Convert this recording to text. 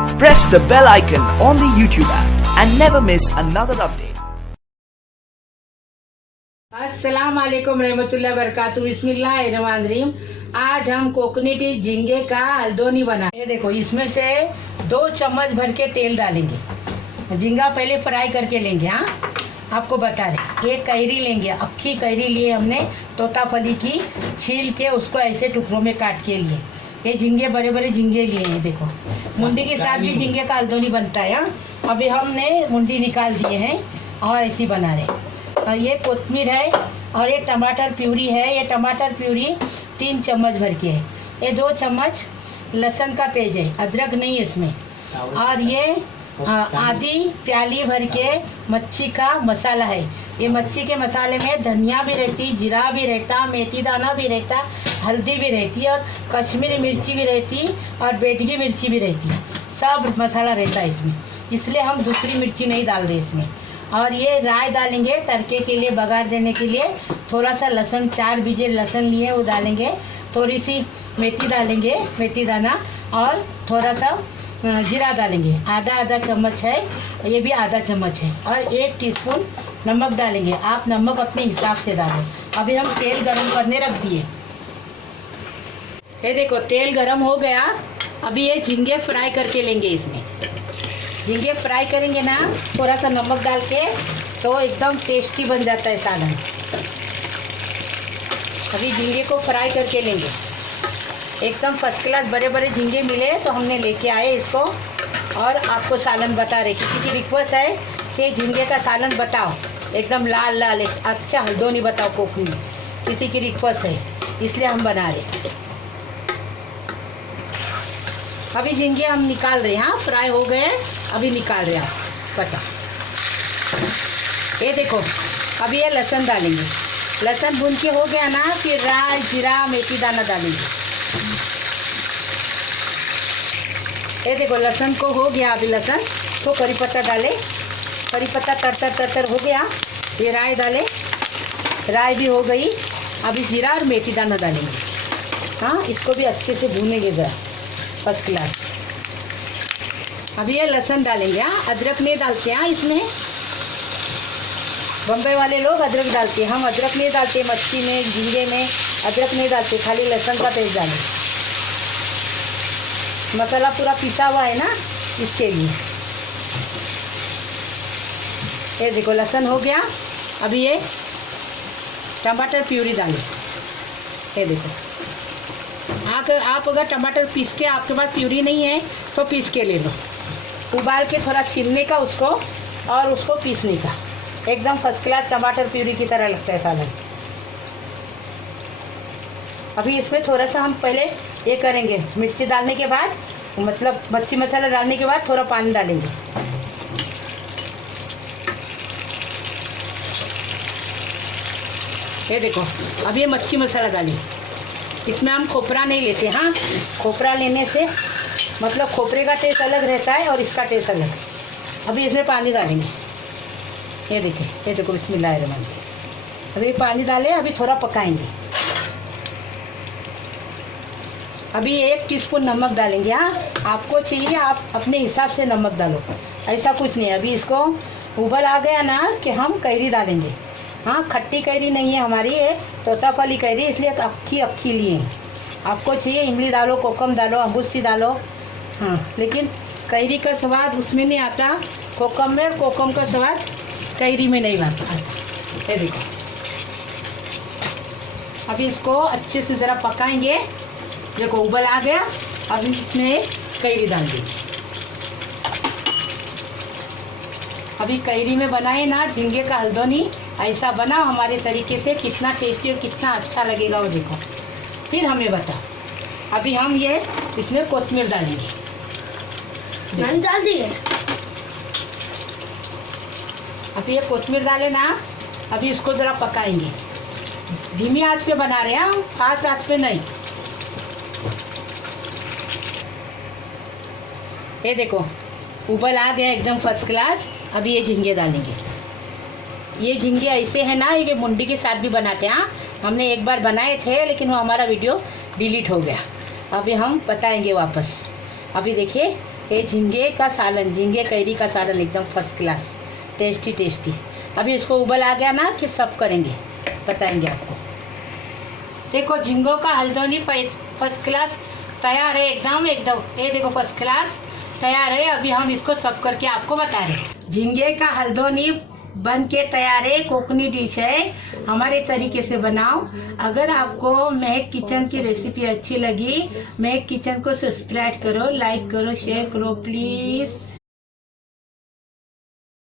Press the bell icon on the YouTube app and never miss another update. अस्सलाम वालेकुम रहमतुल्लाह बरकातहू बिस्मिल्लाहिर्रहमानिर्रहीम। आज हम कोकोनटी झींगे का हल्दोनी बना। ये देखो, इसमें से 2 चम्मच भर के तेल डालेंगे। झींगा पहले फ्राई करके लेंगे। हाँ, आपको बता रहे, एक कैरी लेंगे, अक्खी कैरी लिए हमने, तोताफली की, छील के उसको ऐसे टुकड़ों में काट के लिए। ये झींगे बड़े बड़े झींगे लिए हैं। देखो, मुंडी के साथ भी झींगे का हल्दोनी बनता है। हाँ, अभी हमने मुंडी निकाल दिए हैं और ऐसी बना रहे। और ये कोतमीर है और ये टमाटर प्यूरी है। ये टमाटर प्यूरी 3 चम्मच भर के है। ये 2 चम्मच लहसुन का पेज है, अदरक नहीं है इसमें। और ये आधी प्याली भर के मच्छी का मसाला है। ये मच्छी के मसाले में धनिया भी रहती, जीरा भी रहता, मेथी दाना भी रहता, हल्दी भी रहती और कश्मीरी मिर्ची भी रहती और बेडगी मिर्ची भी रहती। सब मसाला रहता है इसमें, इसलिए हम दूसरी मिर्ची नहीं डाल रहे इसमें। और ये राई डालेंगे तड़के के लिए, बघार देने के लिए। थोड़ा सा लहसुन, 4 बीजे लहसुन लिए वो डालेंगे। थोड़ी सी मेथी डालेंगे, मेथी दाना, और थोड़ा सा जीरा डालेंगे। आधा चम्मच है, ये भी आधा चम्मच है। और 1 टीस्पून नमक डालेंगे। आप नमक अपने हिसाब से डालें। अभी हम तेल गरम करने रख दिए। ये देखो, तेल गरम हो गया। अभी ये झींगे फ्राई करके लेंगे। इसमें झींगे फ्राई करेंगे ना, थोड़ा सा नमक डाल के, तो एकदम टेस्टी बन जाता है सालन। अभी झींगे को फ्राई करके लेंगे। एकदम फर्स्ट क्लास बड़े बड़े झींगे मिले तो हमने लेके आए इसको, और आपको सालन बता रहे। किसी की रिक्वेस्ट है कि झींगे का सालन बताओ, एकदम लाल लाल, अच्छा हल्दोनी बताओ कोकनी, किसी की रिक्वेस्ट है, इसलिए हम बना रहे। अभी झींगे हम निकाल रहे हैं। हाँ, फ्राई हो गए, अभी निकाल रहे हैं। पता, ये देखो, अभी ये लहसुन डालेंगे। लहसुन भून के हो गया ना, फिर राई, जीरा, मेथी दाना डालेंगे। ये देखो, लहसुन को हो गया। अभी लहसुन तो करी पत्ता डाले, करी पत्ता तर हो गया। ये राई डाले, राई भी हो गई। अभी जीरा और मेथी दाना डालेंगे। हाँ, इसको भी अच्छे से भूनेंगे ज़रा, फर्स्ट क्लास। अभी ये लहसुन डालेंगे। हाँ, अदरक नहीं डालते हैं इसमें। बम्बई वाले लोग अदरक डालते हैं, हम अदरक नहीं डालते। मच्छी में, झींगे में अदरक नहीं डालते, खाली लहसुन का पेस्ट डालें। मसाला पूरा पिसा हुआ है ना, इसके लिए। ये देखो, लहसुन हो गया। अभी ये टमाटर प्यूरी डालें। ये देखो, आप अगर टमाटर पीस के, आपके पास प्यूरी नहीं है तो पीस के ले लो। उबाल के थोड़ा छीलने का उसको, और उसको पीसने का। एकदम फर्स्ट क्लास टमाटर प्यूरी की तरह लगता है सालन। अभी इसमें थोड़ा सा हम पहले ये करेंगे, मिर्ची डालने के बाद, मतलब मच्छी मसाला डालने के बाद थोड़ा पानी डालेंगे। ये देखो, अब ये मच्छी मसाला डालें। इसमें हम खोपरा नहीं लेते। हाँ, खोपरा लेने से मतलब खोपरे का टेस्ट अलग रहता है और इसका टेस्ट अलग। अभी इसमें पानी डालेंगे। ये देखिए, ये देखो, बिस्मिल्लाहिर्रहमानिर्रहीम। अभी पानी डालें, अभी थोड़ा पकाएंगे। अभी 1 टीस्पून नमक डालेंगे। हाँ, आपको चाहिए आप अपने हिसाब से नमक डालो, ऐसा कुछ नहीं। अभी इसको उबल आ गया ना कि हम कैरी डालेंगे। हाँ, खट्टी कैरी नहीं है हमारी, ये तोताफली कैरी, इसलिए अक्खी लिए हैं। आपको चाहिए इमली डालो, कोकम डालो, अंगूठी डालो। हाँ, लेकिन कैरी का स्वाद उसमें नहीं आता कोकम में, और कोकम का स्वाद कैरी में नहीं आता। ये देखो, अभी इसको अच्छे से ज़रा पकाएंगे। देखो, उबल आ गया। अभी इसमें कैरी डाल देंगे। अभी कैरी में बनाए ना झींगे का हल्दोनी, ऐसा बना हमारे तरीके से, कितना टेस्टी और कितना अच्छा लगेगा वो देखो। फिर हमें बता। अभी हम ये इसमें कोतमीर डालेंगे। मैंने डाल दी है। अभी ये कोतमीर डाले ना, अभी इसको ज़रा पकाएंगे। धीमी आंच पे बना रहे हैं हम, फास्ट आंच पे नहीं। ये देखो, उबल आ गया एकदम फर्स्ट क्लास। अभी ये झींगे डालेंगे। ये झींगे ऐसे हैं ना, ये मुंडी के साथ भी बनाते हैं। हमने एक बार बनाए थे, लेकिन वो हमारा वीडियो डिलीट हो गया। अभी हम बताएंगे वापस। अभी देखिए, ये झींगे का सालन, झींगे कैरी का सालन एकदम फर्स्ट क्लास, टेस्टी टेस्टी। अभी इसको उबल आ गया ना कि सब करेंगे, बताएंगे आपको। देखो झींगों का हल्दोनी फर्स्ट क्लास तैयार है, एकदम एकदम। ये देखो फर्स्ट क्लास तैयार है। अभी हम इसको सब करके आपको बता रहे हैं। झींगे का हल्दोनी बन के तैयार है, कोकनी डिश है, हमारे तरीके से बनाओ। अगर आपको महक किचन की रेसिपी अच्छी लगी, महक किचन को सब्सक्राइब करो, लाइक करो, शेयर करो प्लीज़।